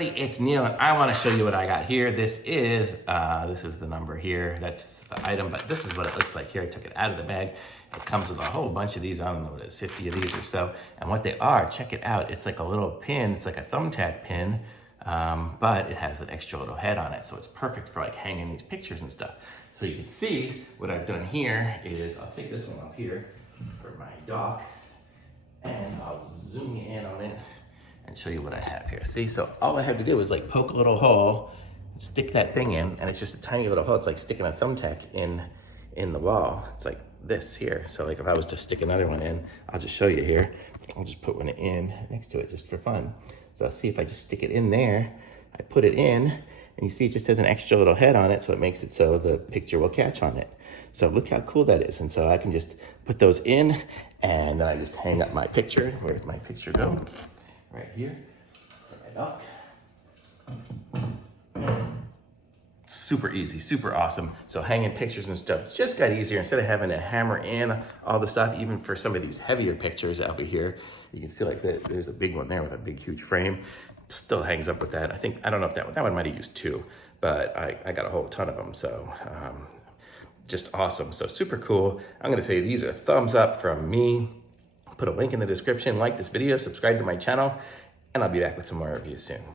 It's Neil, and I want to show you what I got here. This is the number here. That's the item, but this is what it looks like here. I took it out of the bag. It comes with a whole bunch of these. I don't know what it is, 50 of these or so. And what they are, check it out. It's like a little pin. It's like a thumbtack pin, but it has an extra little head on it. So it's perfect for like hanging these pictures and stuff. So you can see what I've done here is, I'll take this one off here for my dock, and I'll zoom you in on it and show you what I have here. See, so all I had to do is like poke a little hole, stick that thing in, and it's just a tiny little hole. It's like sticking a thumbtack in the wall. It's like this here. So like if I was to stick another one in, I'll just show you here. I'll just put one in next to it just for fun. So I'll see if I just stick it in there, I put it in, and you see it just has an extra little head on it, so it makes it so the picture will catch on it. So look how cool that is. And so I can just put those in, and then I just hang up my picture. Where's my picture go? Right here, my dock. Super easy, super awesome. So hanging pictures and stuff just got easier. Instead of having to hammer in all the stuff, even for some of these heavier pictures over here, you can see like there's a big one there with a big, huge frame. Still hangs up with that. I don't know if that one might have used two, but I got a whole ton of them. So just awesome. So super cool. I'm gonna say these are thumbs up from me. Put a link in the description, like this video, subscribe to my channel, and I'll be back with some more reviews soon.